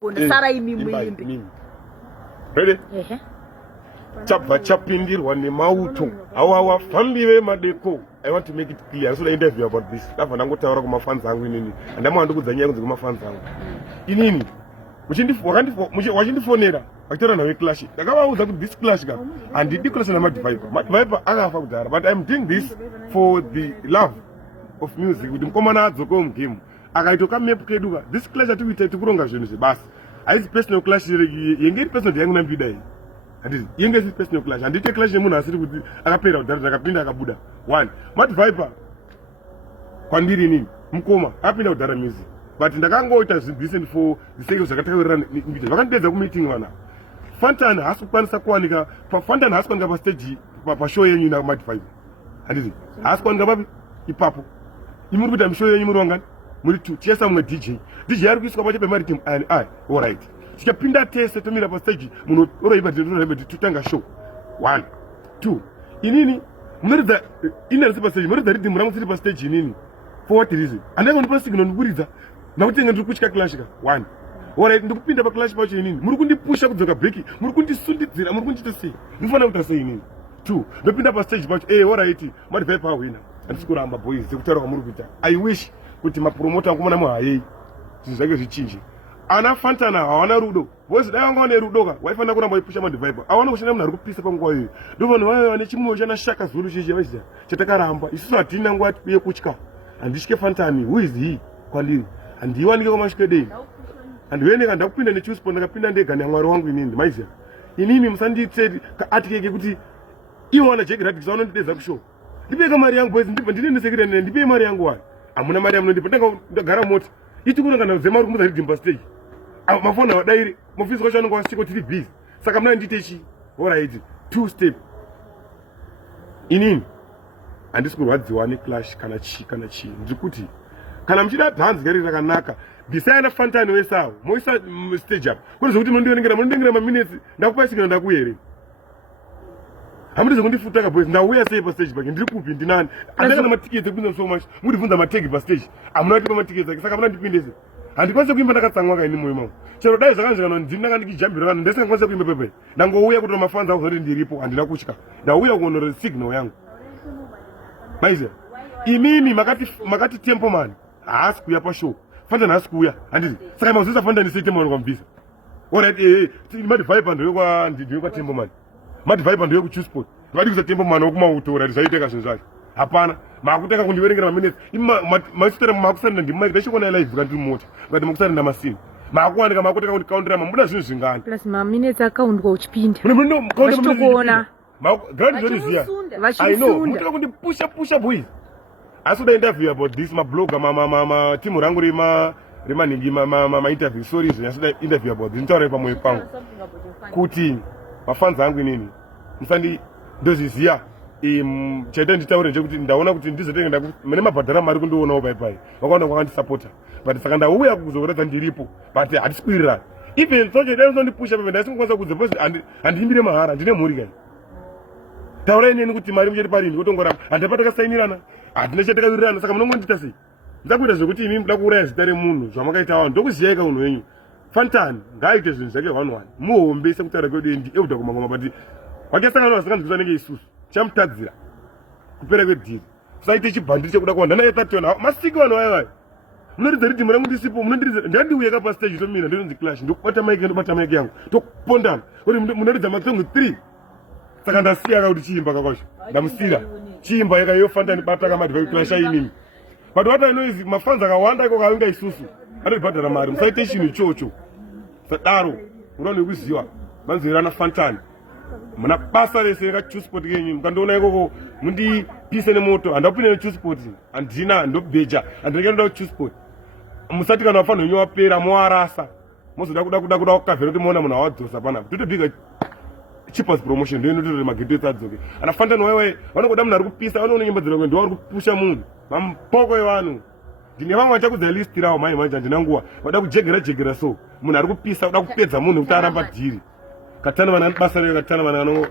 Sara imimwimbi. Ready? Chapa chapindirwa nemauto awawa fambiwe madeko. I want to make it clear so the interview about this. Lafa nangotaura kuma fans angu inini. Andama ndikudzanya kunze kuma fans angu. Inini. Wachindifonera. Akitora nawe clash. Ndakavaudza kuti this clash ka. Andidi clash na Mad Viper. Mad Viper akafa kudhara. But I'm doing this for the love of music. Kuti mukomana adzoko mugame. Akaitoka map keduka. This clash atuita tikuronga zvinhu zvebasa. Haisi personal clash yenge iri personal yangu nambida iyi. Handiti yenge iri personal clash. Handite clash yemunhu asiri kuti akapera kudhara akapinda akabuda. 1. Mad Viper kwandiri inini mukoma apinda kudhara music. But ndakangoita listen for the sake of zvakataurira invitation. Vakandidedza kumeeting vana. Fantan has kukwanisa kuwanika Fantan has kuwanika pa stage pa show yenyu na Mad Viper. Handiti has kuwanika papi ipapo. Imuri kuita show yenyu muri wangani? Muri tu tiesa mwe DJ ari kuiswa pache pemari team and I all right tikapinda tese tomira pa stage muno oroiba tutanga show 1 2 inini munoridza inarisi pa stage munoridza rhythm rangu siri pa stage inini for what reason andanga ndipa signal ndikuridza nakutenga ndiri kuchika clash ka 1 all right ndikupinda pa clash pacho inini muri kundipusha kudzoka break muri kundisundidzira muri kundiita sei ndifana kuita sei inini 2 ndopinda pa stage pacho all right Mad Viper winner andisikuramba boys sekutaura kwamuri kuita I wish kuti mapromoter angomona muhayei zvinhu zvake zvichinje ana Fantana hawana rudo bozi dai vanga vane rudo ka waifana kuramba waipusha Mad Viper awana kushanda munhu ari kupisa panguva iyoyo ndo vanhu vaiva vane chimwe chana Shaka Zulu chichi vachiziva chatakaramba isusu hatina nguva uye kutya handisvike Fantani who is he kwandiri handiwanike kwamasvikedei handiweneka ndakupinda neChuspo ndakapinda ndega neamwari wangu inini maiziva inini musanditseti kaatikeke kuti iwo wana Jack Radix vanondidedza kushow ndipeka mari yangu boys ndine nesekirene ndipei mari yangu wani amuna mari yamunondipa ndagara mota itikunangana zemari kumudza ridhimba stage mafoni awadairi mufisi kwacho anonga wasiko tiri busy saka muna ndite chi alright 2 step inini handisi kurwadziwa neclash kana chi ndikuti kana muchida dhanzi gari rakanaka ndisaina Fantani wesawo moisa stage up kuti zvokuti munondinengera maminutes ndakupasikira ndakuhere hamudi kundifutaka boys ndauya sei pa stage pake ndiri kupi ndinani andana matiketi ekupinza so much mudibvunza mategi pa stage amuna kuti pa matiketi ake saka muna ndipindese handikwanise kuimba ndakatsamwa kaini moyo mangu chero dai zvakanzvikana ndini ndikijambira vanhu ndisingakwanise kuimba pepe ndangouya kuti mafans avo zoti ndiripo handina kutya ndauya kuonera signal yangu maiziva imimi makati tempo man haasi kuuya pashow Fantani haasi kuuya handiti saka mauzisa Fantani sei tempo man kwamubvisa alright Mad Viper ndeyekwa tempo man Mad Viper ndiyo kuChuspo vadi kuza tempo mano kumautora rizaiteka zvinhu zvacho hapana makutaka kundiverengera maminutes masitera makusarenda ndimai ndachikona live kandi mota ngati makusarenda masini makuwanika makutaka kundikaundira mamuda zvinhu zvingani plus maminutes akaundwa uchipinda vachitokuona grandi zvoriziya I know mutaka kundipusha boys asi kuda interview about this mablogger timu rangu remaningi interview sorry zvinoda interview about this nditaura pamwe pangu kuti mafans angu inini musandi ndozviziya chaita nditaure nje ndaona kuti ndizotenga mune mabhadhara mari kundionawo paipai vakaona kwakandisapota but saka ndauya kuzokuratidza ndiripo but hatisikwirira even so chaita ndondipusha pepe ndaisingakwanisa kudza bcause handiimbire mahara ndine mhuri kai taurai neni kuti mari muchiri parini kutongoramba handipa takasainirana hatina chatakawirirana saka munongondiita sei ndakuita zvekuti imi muda kuuraya zita remunhu zvamakaita vanhu ndokuziyai kaunhu wenyu Fantani ngaaite zvinhu zvake 1-1 muhombe sekutaura kwedu endi euda kumangoma but wakasangana vasinganzwisa nenge isusu chamutadzira kupera kwedhiri saite chibhandiri chekuda kuwanda naye tatona masiki vanhu vaya vaya munoridza ridhimu rangu ndisipo ndandiuyeka pa stage tomira ndinonzi clash ndokubata maiki yangu tokupondana kuti munoridza masongo 3 saka ndasiyaka kuti chiimba kakwacho ndamusira chiimba yakayo Fantani bata Mad Viper clash ainini but what I know is mafans akawanda iko kavinga isusu anobhadhara mari musaite chinhu ichocho sadaro unoone kuziva manzwirana Fantani muna basa rese rakaChuspo kenyu mukandoona ikoko mundipise nemoto handapinde neChuspo handina ndobheja handinenge kuChuspo musati kana wafanha wenyu wapera moarasa mozoda kuda kukavhera kuti moona munhu awadzosa panapa totobhiga cheapest promotion ndio inototori mageto etsadzoke ana Fantani waiwai vanongoda munhu ari kupisa vanoona nyimbo dzirako ndio vari kupusha munhu mampoko evanhu ndine vamwe vachakudza list rawo mai manje handina nguva vada kujegera so munhu ari kupisa uda kupedza munhu kuti aramba dhiri katana vana basa reo katana vana vanongo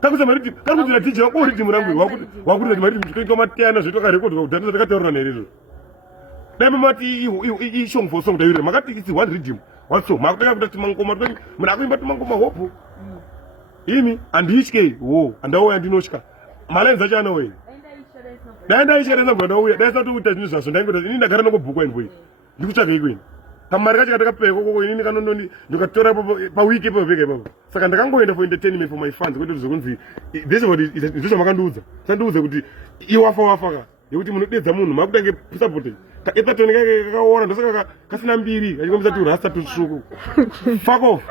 kakuza mariti kakudzira DJ wako ridhimu rangu wakuti mariti zvitoitwa matiyana zvitoka record kudhata takataurira nerero dai mamati i song for song tairira makati it's one rhythm watso makutanga kuti timangoma tweni munakuimba timangoma hopo imi anditye wo andauya ndinotya malenzi acho anauya daindaishereza bwana uya daisati uita zvinhu zvazvo ndaingoti ini ndagara nokubhuku endwe ndikutsvaga ikweni kamari kacho katakapeka koko inini kanondoni ndikatora pawiki ipapo peka ipapo saka ndakangoenda for entertainment for my fans kwete zvokunzi this is what ndizvo zvamakandiudza sandiudze kuti iwafa ka yekuti munodedza munhu makutange support kaepatoni kake kakaona ndosaka kasina mbiri kachikombisa kuti rasta tutsvuku fuck off